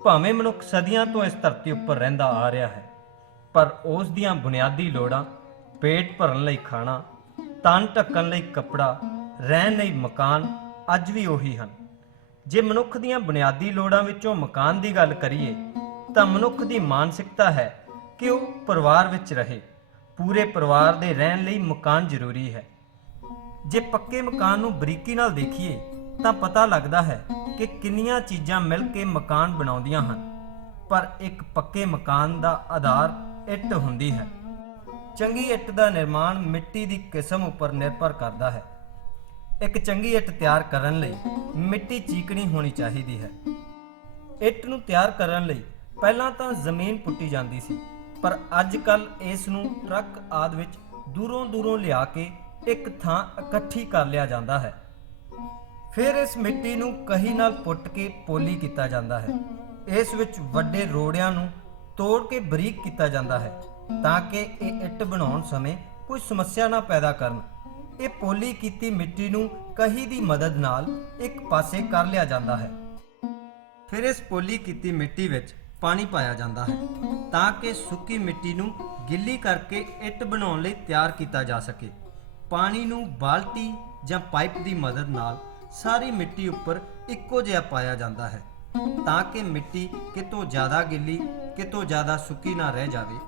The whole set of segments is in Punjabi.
ਭਾਵੇਂ ਮਨੁੱਖ ਸਦੀਆਂ ਤੋਂ ਇਸ ਧਰਤੀ ਉੱਪਰ ਰਹਿੰਦਾ ਆ ਰਿਹਾ ਹੈ, ਪਰ ਉਸ ਦੀਆਂ ਬੁਨਿਆਦੀ ਲੋੜਾਂ, ਪੇਟ ਭਰਨ ਲਈ ਖਾਣਾ, ਤਨ ਢੱਕਣ ਲਈ ਕੱਪੜਾ, ਰਹਿਣ ਲਈ ਮਕਾਨ ਅੱਜ ਵੀ ਉਹੀ ਹਨ। ਜੇ ਮਨੁੱਖ ਦੀਆਂ ਬੁਨਿਆਦੀ ਲੋੜਾਂ ਵਿੱਚੋਂ ਮਕਾਨ ਦੀ ਗੱਲ ਕਰੀਏ ਤਾਂ ਮਨੁੱਖ ਦੀ ਮਾਨਸਿਕਤਾ ਹੈ ਕਿ ਉਹ ਪਰਿਵਾਰ ਵਿੱਚ ਰਹੇ। ਪੂਰੇ ਪਰਿਵਾਰ ਦੇ ਰਹਿਣ ਲਈ ਮਕਾਨ ਜ਼ਰੂਰੀ ਹੈ। ਜੇ ਪੱਕੇ ਮਕਾਨ ਨੂੰ ਬਰੀਕੀ ਨਾਲ ਦੇਖੀਏ ਤਾਂ ਪਤਾ ਲੱਗਦਾ ਹੈ ਕਿ ਕਿੰਨੀਆਂ ਚੀਜ਼ਾਂ ਮਿਲ ਕੇ ਮਕਾਨ ਬਣਾਉਂਦੀਆਂ ਹਨ, ਪਰ ਇੱਕ ਪੱਕੇ ਮਕਾਨ ਦਾ ਆਧਾਰ ਇੱਟ ਹੁੰਦੀ ਹੈ। ਚੰਗੀ ਇੱਟ ਦਾ ਨਿਰਮਾਣ ਮਿੱਟੀ ਦੀ ਕਿਸਮ ਉੱਪਰ ਨਿਰਭਰ ਕਰਦਾ ਹੈ। ਇੱਕ ਚੰਗੀ ਇੱਟ ਤਿਆਰ ਕਰਨ ਲਈ ਮਿੱਟੀ ਚੀਕਣੀ ਹੋਣੀ ਚਾਹੀਦੀ ਹੈ। ਇੱਟ ਨੂੰ ਤਿਆਰ ਕਰਨ ਲਈ ਪਹਿਲਾਂ ਤਾਂ ਜ਼ਮੀਨ ਪੁੱਟੀ ਜਾਂਦੀ ਸੀ, ਪਰ ਅੱਜ ਕੱਲ੍ਹ ਇਸ ਨੂੰ ਟਰੱਕ ਆਦਿ ਵਿੱਚ ਦੂਰੋਂ ਲਿਆ ਕੇ ਇੱਕ ਥਾਂ ਇਕੱਠੀ ਕਰ ਲਿਆ ਜਾਂਦਾ ਹੈ। ਫਿਰ ਇਸ ਮਿੱਟੀ ਨੂੰ ਕਹੀ ਨਾਲ ਪੁੱਟ ਕੇ ਪੋਲੀ ਕੀਤਾ ਜਾਂਦਾ ਹੈ। ਇਸ ਵਿੱਚ ਵੱਡੇ ਰੋੜਿਆਂ ਨੂੰ ਤੋੜ ਕੇ ਬਰੀਕ ਕੀਤਾ ਜਾਂਦਾ ਹੈ ਤਾਂ ਕਿ ਇਹ ਇੱਟ ਬਣਾਉਣ ਸਮੇਂ ਕੋਈ ਸਮੱਸਿਆ ਨਾ ਪੈਦਾ ਕਰਨ। ਇਹ ਪੋਲੀ ਕੀਤੀ ਮਿੱਟੀ ਨੂੰ ਕਹੀ ਦੀ ਮਦਦ ਨਾਲ ਇੱਕ ਪਾਸੇ ਕਰ ਲਿਆ ਜਾਂਦਾ ਹੈ। ਫਿਰ ਇਸ ਪੋਲੀ ਕੀਤੀ ਮਿੱਟੀ ਵਿੱਚ ਪਾਣੀ ਪਾਇਆ ਜਾਂਦਾ ਹੈ ਤਾਂ ਕਿ ਸੁੱਕੀ ਮਿੱਟੀ ਨੂੰ ਗਿੱਲੀ ਕਰਕੇ ਇੱਟ ਬਣਾਉਣ ਲਈ ਤਿਆਰ ਕੀਤਾ ਜਾ ਸਕੇ। ਪਾਣੀ ਨੂੰ ਬਾਲਟੀ ਜਾਂ ਪਾਈਪ ਦੀ ਮਦਦ ਨਾਲ ਸਾਰੀ ਮਿੱਟੀ ਉੱਪਰ ਇੱਕੋ ਜਿਹਾ ਪਾਇਆ ਜਾਂਦਾ ਹੈ ਤਾਂ ਕਿ ਮਿੱਟੀ ਕਿਤੋਂ ਜ਼ਿਆਦਾ ਗਿੱਲੀ ਕਿਤੋਂ ਜ਼ਿਆਦਾ ਸੁੱਕੀ ਨਾ ਰਹਿ ਜਾਵੇ।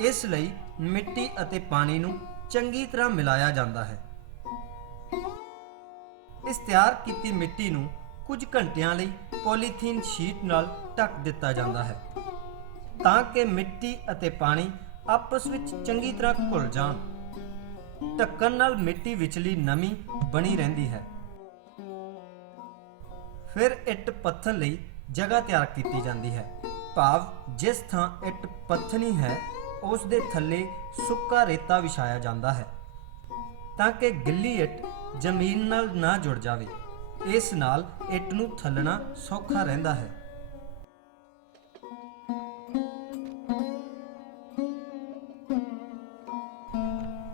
ਇਸ ਲਈ ਮਿੱਟੀ ਅਤੇ ਪਾਣੀ ਨੂੰ ਚੰਗੀ ਤਰ੍ਹਾਂ ਮਿਲਾਇਆ ਜਾਂਦਾ ਹੈ। ਇਸ ਤਿਆਰ ਕੀਤੀ ਮਿੱਟੀ ਨੂੰ ਕੁਝ ਘੰਟਿਆਂ ਲਈ ਪੋਲੀਥੀਨ ਸ਼ੀਟ ਨਾਲ ਢੱਕ ਦਿੱਤਾ ਜਾਂਦਾ ਹੈ ਤਾਂ ਕਿ ਮਿੱਟੀ ਅਤੇ ਪਾਣੀ ਆਪਸ ਵਿੱਚ ਚੰਗੀ ਤਰ੍ਹਾਂ ਘੁਲ ਜਾਣ। ਢੱਕਣ ਨਾਲ ਮਿੱਟੀ ਵਿਚਲੀ ਨਮੀ ਬਣੀ ਰਹਿੰਦੀ ਹੈ। ਫਿਰ ਇੱਟ ਪੱਥਣ ਲਈ ਜਗ੍ਹਾ ਤਿਆਰ ਕੀਤੀ ਜਾਂਦੀ ਹੈ, ਭਾਵ ਜਿਸ ਥਾਂ ਇੱਟ ਪੱਥਣੀ ਹੈ ਉਸ ਦੇ ਥੱਲੇ ਸੁੱਕਾ ਰੇਤਾ ਵਿਛਾਇਆ ਜਾਂਦਾ ਹੈ ਤਾਂ ਕਿ ਗਿੱਲੀ ਇੱਟ ਜ਼ਮੀਨ ਨਾਲ ਨਾ ਜੁੜ ਜਾਵੇ। ਇਸ ਨਾਲ ਇੱਟ ਨੂੰ ਥੱਲਣਾ ਸੌਖਾ ਰਹਿੰਦਾ ਹੈ।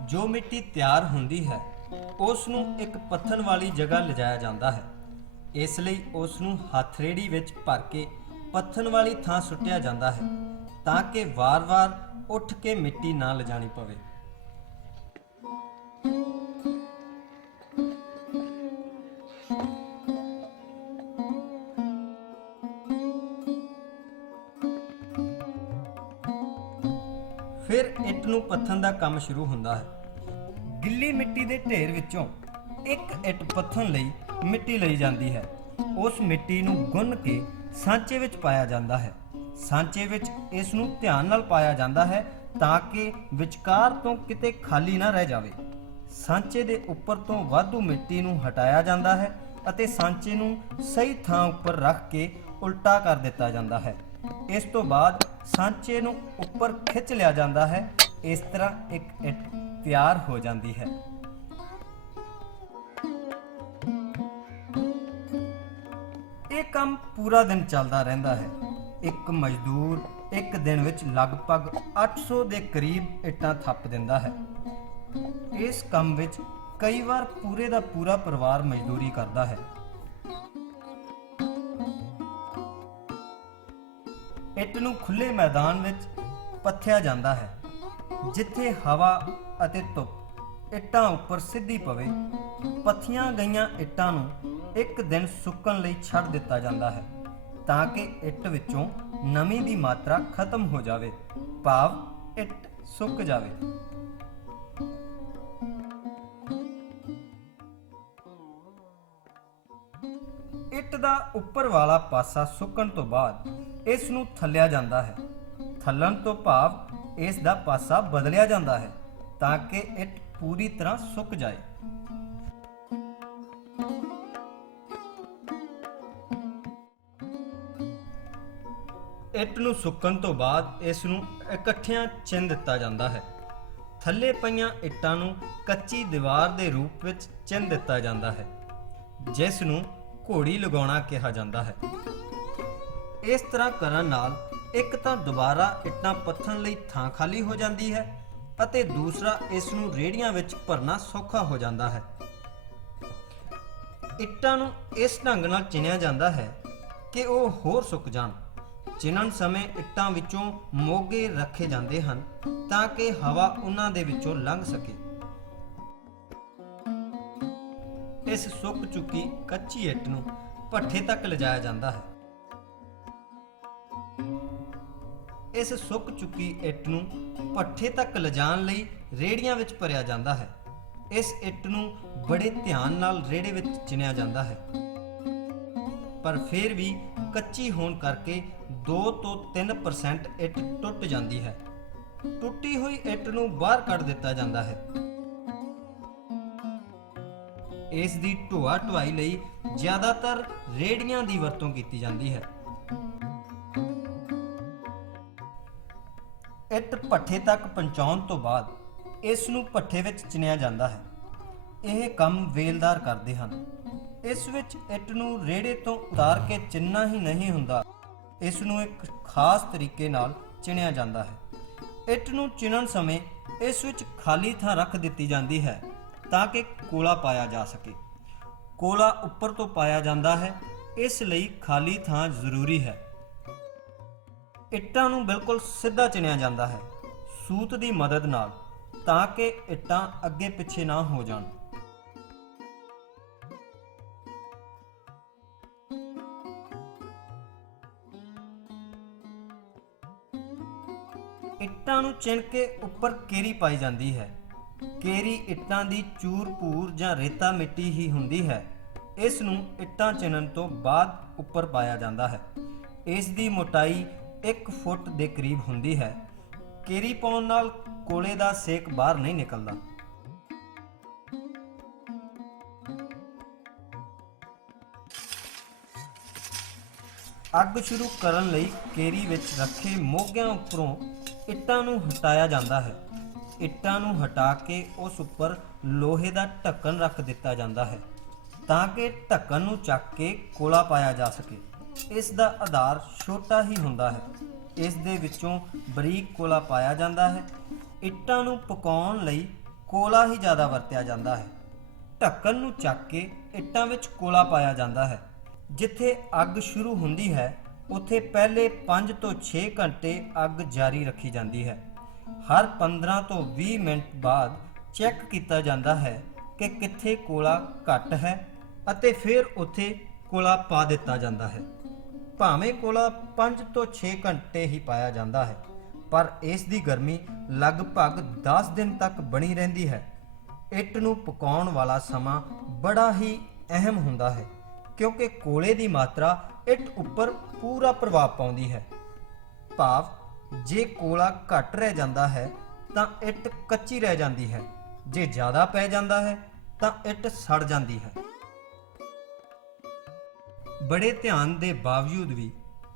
ਜੋ ਮਿੱਟੀ ਤਿਆਰ ਹੁੰਦੀ ਹੈ ਉਸ ਨੂੰ ਇੱਕ ਪੱਥਣ ਵਾਲੀ ਜਗ੍ਹਾ ਲਿਜਾਇਆ ਜਾਂਦਾ ਹੈ। ਇਸ ਲਈ ਉਸ ਨੂੰ ਹੱਥਰੇੜੀ ਵਿੱਚ ਭਰ ਕੇ ਪੱਥਣ ਵਾਲੀ ਥਾਂ ਸੁੱਟਿਆ ਜਾਂਦਾ ਹੈ ਤਾਂ ਕਿ ਵਾਰ-ਵਾਰ ਉੱਠ ਕੇ ਮਿੱਟੀ ਨਾ ਲਿਜਾਣੀ ਪਵੇ। ਫਿਰ ਇੱਟ ਨੂੰ ਪੱਥਣ ਦਾ ਕੰਮ ਸ਼ੁਰੂ ਹੁੰਦਾ ਹੈ। ਗਿੱਲੀ ਮਿੱਟੀ ਦੇ ਢੇਰ ਵਿੱਚੋਂ ਇੱਕ ਇੱਟ ਪੱਥਣ ਲਈ ਮਿੱਟੀ ਲਈ ਜਾਂਦੀ ਹੈ। ਉਸ ਮਿੱਟੀ ਨੂੰ ਗੁੰਨ ਕੇ ਸਾਂਚੇ ਵਿੱਚ ਪਾਇਆ ਜਾਂਦਾ ਹੈ। ਸਾਂਚੇ ਵਿੱਚ ਇਸ ਨੂੰ ਧਿਆਨ ਨਾਲ ਪਾਇਆ ਜਾਂਦਾ ਹੈ ਤਾਂ ਕਿ ਵਿਚਕਾਰ ਤੋਂ ਕਿਤੇ ਖਾਲੀ ਨਾ ਰਹਿ ਜਾਵੇ। ਸਾਂਚੇ ਦੇ ਉੱਪਰ ਤੋਂ ਵਾਧੂ ਮਿੱਟੀ ਨੂੰ ਹਟਾਇਆ ਜਾਂਦਾ ਹੈ ਅਤੇ ਸਾਂਚੇ ਨੂੰ ਸਹੀ ਥਾਂ ਉੱਪਰ ਰੱਖ ਕੇ ਉਲਟਾ ਕਰ ਦਿੱਤਾ ਜਾਂਦਾ ਹੈ। ਇਸ ਤੋਂ ਬਾਅਦ ਸਾਂਚੇ ਨੂੰ ਉੱਪਰ ਖਿੱਚ ਲਿਆ ਜਾਂਦਾ ਹੈ। ਇਸ ਤਰ੍ਹਾਂ ਇੱਕ ਇੱਟ ਤਿਆਰ ਹੋ ਜਾਂਦੀ ਹੈ। ਇਹ ਕੰਮ ਪੂਰਾ ਦਿਨ ਚੱਲਦਾ ਰਹਿੰਦਾ ਹੈ। ਇੱਕ ਮਜ਼ਦੂਰ ਇੱਕ ਦਿਨ ਵਿੱਚ ਲਗਭਗ 800 ਦੇ ਕਰੀਬ ਇੱਟਾਂ ਥੱਪ ਦਿੰਦਾ ਹੈ। ਇਸ ਕੰਮ ਵਿੱਚ ਕਈ ਵਾਰ ਪੂਰੇ ਦਾ ਪੂਰਾ ਪਰਿਵਾਰ ਮਜ਼ਦੂਰੀ ਕਰਦਾ ਹੈ। ਇੱਟ ਨੂੰ ਖੁੱਲੇ ਮੈਦਾਨ ਵਿੱਚ ਪੱਥਿਆ ਜਾਂਦਾ ਹੈ ਜਿੱਥੇ ਹਵਾ ਅਤੇ ਧੁੱਪ ਇੱਟਾਂ ਉੱਪਰ ਸਿੱਧੀ ਪਵੇ। ਪੱਥੀਆਂ ਗਈਆਂ ਇੱਟਾਂ ਨੂੰ ਇੱਕ ਦਿਨ ਸੁੱਕਣ ਲਈ ਛੱਡ ਦਿੱਤਾ ਜਾਂਦਾ ਹੈ ਤਾਂ ਕਿ ਇੱਟ ਵਿੱਚੋਂ ਨਮੀ ਦੀ ਮਾਤਰਾ ਖਤਮ ਹੋ ਜਾਵੇ, ਭਾਵ ਇੱਟ ਸੁੱਕ ਜਾਵੇ। ਇੱਟ ਦਾ ਉੱਪਰ ਵਾਲਾ ਪਾਸਾ ਸੁੱਕਣ ਤੋਂ ਬਾਅਦ ਇਸ ਨੂੰ ਥੱਲਿਆ ਜਾਂਦਾ ਹੈ। ਥੱਲਣ ਤੋਂ ਭਾਵ ਇਸ ਦਾ ਪਾਸਾ ਬਦਲਿਆ ਜਾਂਦਾ ਹੈ ਤਾਂ ਕਿ ਇੱਟ ਪੂਰੀ ਤਰ੍ਹਾਂ ਸੁੱਕ ਜਾਏ। ਇੱਟ ਨੂੰ ਸੁੱਕਣ ਤੋਂ ਬਾਅਦ ਇਸ ਨੂੰ ਇਕੱਠਿਆਂ ਚਿਣ ਦਿੱਤਾ ਜਾਂਦਾ ਹੈ। ਥੱਲੇ ਪਈਆਂ ਇੱਟਾਂ ਨੂੰ ਕੱਚੀ ਦੀਵਾਰ ਦੇ ਰੂਪ ਵਿੱਚ ਚਿਣ ਦਿੱਤਾ ਜਾਂਦਾ ਹੈ ਜਿਸ ਨੂੰ ਘੋੜੀ ਲਗਾਉਣਾ ਕਿਹਾ ਜਾਂਦਾ ਹੈ। ਇਸ ਤਰ੍ਹਾਂ ਕਰਨ ਨਾਲ ਇੱਕ ਤਾਂ ਦੁਬਾਰਾ ਇੱਟਾਂ ਪੱਥਣ ਲਈ ਥਾਂ ਖਾਲੀ ਹੋ ਜਾਂਦੀ ਹੈ ਅਤੇ ਦੂਸਰਾ ਇਸ ਨੂੰ ਰੇਹੜੀਆਂ ਵਿੱਚ ਭਰਨਾ ਸੌਖਾ ਹੋ ਜਾਂਦਾ ਹੈ। ਇੱਟਾਂ ਨੂੰ ਇਸ ਢੰਗ ਨਾਲ ਚਿਣਿਆ ਜਾਂਦਾ ਹੈ ਕਿ ਉਹ ਹੋਰ ਸੁੱਕ ਜਾਣ। ਚਿਣਨ ਸਮੇਂ ਇੱਟਾਂ ਵਿੱਚੋਂ ਮੋਗੇ ਰੱਖੇ ਜਾਂਦੇ ਹਨ ਤਾਂ ਕਿ ਹਵਾ ਉਹਨਾਂ ਦੇ ਵਿੱਚੋਂ ਲੰਘ ਸਕੇ। ਇਸ ਸੁੱਕ ਚੁੱਕੀ ਕੱਚੀ ਇੱਟ ਨੂੰ ਭੱਠੇ ਤੱਕ ਲਿਜਾਇਆ ਜਾਂਦਾ ਹੈ। ਇਸ ਸੁੱਕ ਚੁੱਕੀ ਇੱਟ ਨੂੰ ਭੱਠੇ ਤੱਕ ਲਿਜਾਣ ਲਈ ਰੇਹੜੀਆਂ ਵਿੱਚ ਭਰਿਆ ਜਾਂਦਾ ਹੈ। ਇਸ ਇੱਟ ਨੂੰ ਬੜੇ ਧਿਆਨ ਨਾਲ ਰੇਹੜੇ ਵਿੱਚ ਚਿਣਿਆ ਜਾਂਦਾ ਹੈ, ਪਰ ਫਿਰ ਵੀ ਕੱਚੀ ਹੋਣ ਕਰਕੇ 2 ਤੋਂ 3% ਇੱਟ ਟੁੱਟ ਜਾਂਦੀ ਹੈ। ਟੁੱਟੀ ਹੋਈ ਇੱਟ ਨੂੰ ਬਾਹਰ ਕੱਢ ਦਿੱਤਾ ਜਾਂਦਾ ਹੈ। ਇਸ ਦੀ ਢੋਆ ਢੁਆਈ ਲਈ ਜ਼ਿਆਦਾਤਰ ਰੇਹੜੀਆਂ ਦੀ ਵਰਤੋਂ ਕੀਤੀ ਜਾਂਦੀ ਹੈ। ਇੱਟ ਭੱਠੇ ਤੱਕ ਪਹੁੰਚਾਉਣ ਤੋਂ ਬਾਅਦ ਇਸ ਨੂੰ ਭੱਠੇ ਵਿੱਚ ਚਿਣਿਆ ਜਾਂਦਾ ਹੈ। ਇਹ ਕੰਮ ਵੇਲਦਾਰ ਕਰਦੇ ਹਨ। ਇਸ ਵਿੱਚ ਇੱਟ ਨੂੰ ਰੇਹੜੇ ਤੋਂ ਉਤਾਰ ਕੇ ਚਿਣਨਾ ਹੀ ਨਹੀਂ ਹੁੰਦਾ, ਇਸ ਨੂੰ ਇੱਕ ਖਾਸ ਤਰੀਕੇ ਨਾਲ ਚਿਣਿਆ ਜਾਂਦਾ ਹੈ। ਇੱਟ ਨੂੰ ਚਿਣਨ ਸਮੇਂ ਇਸ ਵਿੱਚ ਖਾਲੀ ਥਾਂ ਰੱਖ ਦਿੱਤੀ ਜਾਂਦੀ ਹੈ ਤਾਂ ਕਿ ਕੋਲਾ ਪਾਇਆ ਜਾ ਸਕੇ। ਕੋਲਾ ਉੱਪਰ ਤੋਂ ਪਾਇਆ ਜਾਂਦਾ ਹੈ, ਇਸ ਲਈ ਖਾਲੀ ਥਾਂ ਜ਼ਰੂਰੀ ਹੈ। ਇੱਟਾਂ ਨੂੰ ਬਿਲਕੁਲ ਸਿੱਧਾ ਚਿਣਿਆ ਜਾਂਦਾ ਹੈ ਸੂਤ ਦੀ ਮਦਦ ਨਾਲ, ਤਾਂ ਕਿ ਇੱਟਾਂ ਅੱਗੇ ਪਿੱਛੇ ਨਾ ਹੋ ਜਾਣ। ਇੱਟਾਂ ਨੂੰ ਚਿਣ ਕੇ ਉੱਪਰ ਕੇਰੀ ਪਾਈ ਜਾਂਦੀ ਹੈ। ਕੇਰੀ ਇੱਟਾਂ ਦੀ ਚੂਰ ਭੂਰ ਜਾਂ ਰੇਤਾ ਮਿੱਟੀ ਹੀ ਹੁੰਦੀ ਹੈ। ਇਸ ਨੂੰ ਇੱਟਾਂ ਚਿਣਨ ਤੋਂ ਬਾਅਦ ਉੱਪਰ ਪਾਇਆ ਜਾਂਦਾ ਹੈ। ਇਸ ਦੀ ਮੋਟਾਈ 1 ਫੁੱਟ ਦੇ ਕਰੀਬ ਹੁੰਦੀ ਹੈ। ਕੇਰੀ ਪਾਉਣ ਨਾਲ ਕੋਲੇ ਦਾ ਸੇਕ ਬਾਹਰ ਨਹੀਂ ਨਿਕਲਦਾ। ਅੱਗ ਸ਼ੁਰੂ ਕਰਨ ਲਈ ਕੇਰੀ ਵਿੱਚ ਰੱਖੇ ਮੋਗਿਆਂ ਉੱਪਰੋਂ ਇੱਟਾਂ ਨੂੰ ਹਟਾਇਆ ਜਾਂਦਾ ਹੈ। ਇੱਟਾਂ ਨੂੰ ਹਟਾ ਕੇ ਉਸ ਉੱਪਰ ਲੋਹੇ ਦਾ ਢੱਕਣ ਰੱਖ ਦਿੱਤਾ ਜਾਂਦਾ ਹੈ ਤਾਂ ਕਿ ਢੱਕਣ ਨੂੰ ਚੱਕ ਕੇ ਕੋਲਾ ਪਾਇਆ ਜਾ ਸਕੇ। ਇਸ ਦਾ ਆਧਾਰ ਛੋਟਾ ਹੀ ਹੁੰਦਾ ਹੈ। ਇਸ ਦੇ ਵਿੱਚੋਂ ਬਰੀਕ ਕੋਲਾ ਪਾਇਆ ਜਾਂਦਾ ਹੈ। ਇੱਟਾਂ ਨੂੰ ਪਕਾਉਣ ਲਈ ਕੋਲਾ ਹੀ ਜ਼ਿਆਦਾ ਵਰਤਿਆ ਜਾਂਦਾ ਹੈ। ਢੱਕਣ ਨੂੰ ਚੱਕ ਕੇ ਇੱਟਾਂ ਵਿੱਚ ਕੋਲਾ ਪਾਇਆ ਜਾਂਦਾ ਹੈ। ਜਿੱਥੇ ਅੱਗ ਸ਼ੁਰੂ ਹੁੰਦੀ ਹੈ ਉੱਥੇ ਪਹਿਲੇ 5 ਤੋਂ 6 ਘੰਟੇ ਅੱਗ ਜਾਰੀ ਰੱਖੀ ਜਾਂਦੀ ਹੈ। ਹਰ 15 ਤੋਂ 20 ਮਿੰਟ ਬਾਅਦ ਚੈੱਕ ਕੀਤਾ ਜਾਂਦਾ ਹੈ ਕਿ ਕਿੱਥੇ ਕੋਲਾ ਘੱਟ ਹੈ ਅਤੇ ਫਿਰ ਉੱਥੇ ਕੋਲਾ ਪਾ ਦਿੱਤਾ ਜਾਂਦਾ ਹੈ। ਭਾਵੇਂ ਕੋਲਾ 5 ਤੋਂ 6 ਘੰਟੇ ਹੀ ਪਾਇਆ ਜਾਂਦਾ ਹੈ, ਪਰ ਇਸ ਦੀ ਗਰਮੀ ਲਗਭਗ 10 ਦਿਨ ਤੱਕ ਬਣੀ ਰਹਿੰਦੀ ਹੈ। ਇੱਟ ਨੂੰ ਪਕਾਉਣ ਵਾਲਾ ਸਮਾਂ ਬੜਾ ਹੀ ਅਹਿਮ ਹੁੰਦਾ ਹੈ ਕਿਉਂਕਿ ਕੋਲੇ ਦੀ ਮਾਤਰਾ ਇੱਟ ਉੱਪਰ ਪੂਰਾ ਪ੍ਰਭਾਵ ਪਾਉਂਦੀ ਹੈ। ਭਾਵ ਜੇ ਕੋਲਾ ਘੱਟ ਰਹਿ ਜਾਂਦਾ ਹੈ ਤਾਂ ਇੱਟ ਕੱਚੀ ਰਹਿ ਜਾਂਦੀ ਹੈ, ਜੇ ਜ਼ਿਆਦਾ ਪੈ ਜਾਂਦਾ ਹੈ ਤਾਂ ਇੱਟ ਸੜ ਜਾਂਦੀ ਹੈ। ਬੜੇ ਧਿਆਨ ਦੇ ਬਾਵਜੂਦ ਵੀ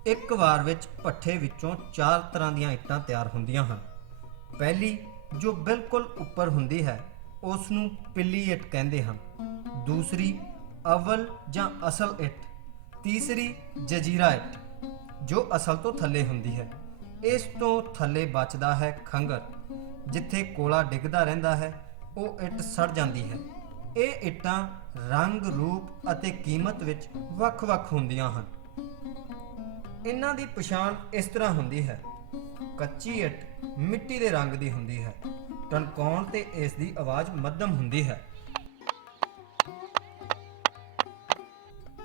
ਇੱਕ ਵਾਰ ਵਿੱਚ ਭੱਠੇ ਵਿੱਚੋਂ 4 ਤਰ੍ਹਾਂ ਦੀਆਂ ਇੱਟਾਂ ਤਿਆਰ ਹੁੰਦੀਆਂ ਹਨ। ਪਹਿਲੀ ਜੋ ਬਿਲਕੁਲ ਉੱਪਰ ਹੁੰਦੀ ਹੈ ਉਸ ਨੂੰ ਪਿੱਲੀ ਇੱਟ ਕਹਿੰਦੇ ਹਨ। ਦੂਸਰੀ ਅਵਲ ਜਾਂ ਅਸਲ ਇੱਟ। ਤੀਸਰੀ ਜਜੀਰਾ ਇੱਟ ਜੋ ਅਸਲ ਤੋਂ ਥੱਲੇ ਹੁੰਦੀ ਹੈ। ਇਸ ਤੋਂ ਥੱਲੇ ਬਚਦਾ ਹੈ ਖੰਗਰ। ਜਿੱਥੇ ਕੋਲਾ ਡਿੱਗਦਾ ਰਹਿੰਦਾ ਹੈ ਉਹ ਇੱਟ ਸੜ ਜਾਂਦੀ ਹੈ। ਇਹ ਇੱਟਾਂ ਰੰਗ, ਰੂਪ ਅਤੇ ਕੀਮਤ ਵਿੱਚ ਵੱਖ-ਵੱਖ ਹੁੰਦੀਆਂ ਹਨ। ਇਹਨਾਂ ਦੀ ਪਛਾਣ ਇਸ ਤਰ੍ਹਾਂ ਹੁੰਦੀ ਹੈ। ਕੱਚੀ ਇੱਟ ਮਿੱਟੀ ਦੇ ਰੰਗ ਦੀ ਹੁੰਦੀ ਹੈ। ਟਣਕਾਉਣ ਤੇ ਇਸ ਦੀ ਆਵਾਜ਼ ਮੱਧਮ ਹੁੰਦੀ ਹੈ।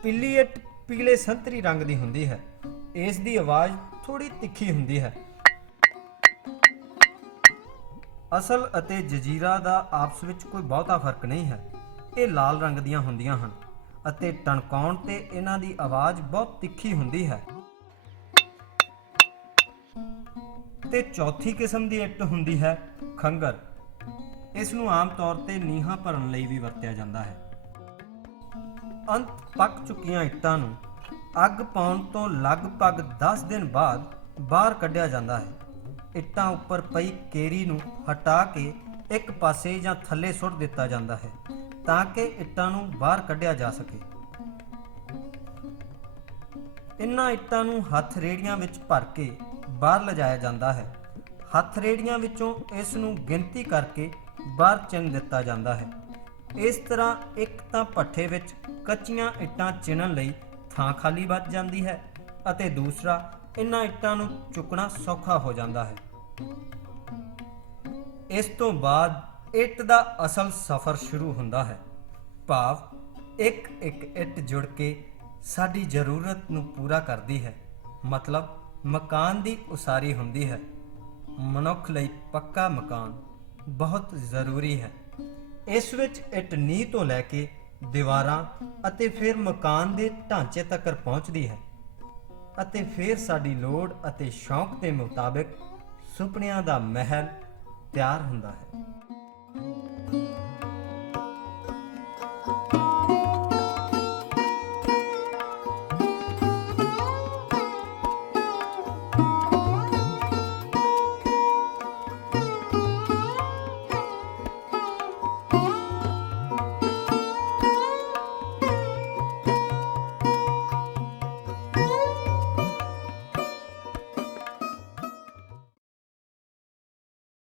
ਪਿੱਲੀ ਇੱਟ ਪੀਲੇ ਸੰਤਰੀ ਰੰਗ ਦੀ ਹੁੰਦੀ ਹੈ। ਇਸ ਦੀ ਆਵਾਜ਼ ਥੋੜੀ ਤਿੱਖੀ ਹੁੰਦੀ ਹੈ। ਅਸਲ ਅਤੇ ਜਜੀਰਾ ਦਾ ਆਪਸ ਵਿੱਚ ਕੋਈ ਬਹੁਤਾ ਫਰਕ ਨਹੀਂ ਹੈ। ਇਹ ਲਾਲ ਰੰਗ ਦੀਆਂ ਹੁੰਦੀਆਂ ਹਨ ਅਤੇ ਟਣਕਾਉਣ ਤੇ ਇਹਨਾਂ ਦੀ ਆਵਾਜ਼ ਬਹੁਤ ਤਿੱਖੀ ਹੁੰਦੀ ਹੈ। ਤੇ ਚੌਥੀ ਕਿਸਮ ਦੀ ਇੱਟ ਹੁੰਦੀ ਹੈ ਖੰਗਰ। ਇਸ ਨੂੰ ਆਮ ਤੌਰ ਤੇ ਨੀਹਾਂ ਭਰਨ ਲਈ ਵੀ ਵਰਤਿਆ ਜਾਂਦਾ ਹੈ। ਅੰਤ ਪੱਕ ਚੁੱਕੀਆਂ ਇੱਟਾਂ ਨੂੰ ਅੱਗ ਪਾਉਣ ਤੋਂ ਲਗਭਗ 10 ਦਿਨ ਬਾਅਦ ਬਾਹਰ ਕੱਢਿਆ ਜਾਂਦਾ ਹੈ। ਇੱਟਾਂ ਉੱਪਰ ਪਈ ਕੇਰੀ ਨੂੰ ਹਟਾ ਕੇ ਇੱਕ ਪਾਸੇ ਜਾਂ ਥੱਲੇ ਸੁੱਟ ਦਿੱਤਾ ਜਾਂਦਾ ਹੈ ਤਾਂ ਕਿ ਇੱਟਾਂ ਨੂੰ ਬਾਹਰ ਕੱਢਿਆ ਜਾ ਸਕੇ। ਇਹਨਾਂ ਇੱਟਾਂ ਨੂੰ ਹੱਥ ਰੇੜੀਆਂ ਵਿੱਚ ਭਰ ਕੇ ਬਾਹਰ ਲਿਜਾਇਆ ਜਾਂਦਾ ਹੈ। ਹੱਥ ਰੇੜੀਆਂ ਵਿੱਚੋਂ ਇਸ ਨੂੰ ਗਿਣਤੀ ਕਰਕੇ ਬਾਹਰ ਚਿਣ ਦਿੱਤਾ ਜਾਂਦਾ ਹੈ। ਇਸ ਤਰ੍ਹਾਂ ਇੱਕ ਤਾਂ ਭੱਠੇ ਵਿੱਚ ਕੱਚੀਆਂ ਇੱਟਾਂ ਚਿਣਨ ਲਈ ਥਾਂ ਖਾਲੀ ਬਚ ਜਾਂਦੀ ਹੈ ਅਤੇ ਦੂਸਰਾ ਇਹਨਾਂ ਇੱਟਾਂ ਨੂੰ ਚੁੱਕਣਾ ਸੌਖਾ ਹੋ ਜਾਂਦਾ ਹੈ। ਇਸ ਤੋਂ ਬਾਅਦ ਇੱਟ ਦਾ ਅਸਲ ਸਫ਼ਰ ਸ਼ੁਰੂ ਹੁੰਦਾ ਹੈ, ਭਾਵ ਇੱਕ ਇੱਕ ਇੱਟ ਜੁੜ ਕੇ ਸਾਡੀ ਜ਼ਰੂਰਤ ਨੂੰ ਪੂਰਾ ਕਰਦੀ ਹੈ, ਮਤਲਬ ਮਕਾਨ ਦੀ ਉਸਾਰੀ ਹੁੰਦੀ ਹੈ। ਮਨੁੱਖ ਲਈ ਪੱਕਾ ਮਕਾਨ ਬਹੁਤ ਜ਼ਰੂਰੀ ਹੈ। ਇਸ ਵਿੱਚ ਇੱਟ ਨੀਂਹ ਤੋਂ ਲੈ ਕੇ ਦੀਵਾਰਾਂ ਅਤੇ ਫਿਰ ਮਕਾਨ ਦੇ ਢਾਂਚੇ ਤੱਕ ਪਹੁੰਚਦੀ ਹੈ ਅਤੇ ਫਿਰ ਸਾਡੀ ਲੋੜ ਅਤੇ ਸ਼ੌਂਕ ਦੇ ਮੁਤਾਬਿਕ ਸੁਪਨਿਆਂ ਦਾ ਮਹਿਲ ਤਿਆਰ ਹੁੰਦਾ ਹੈ।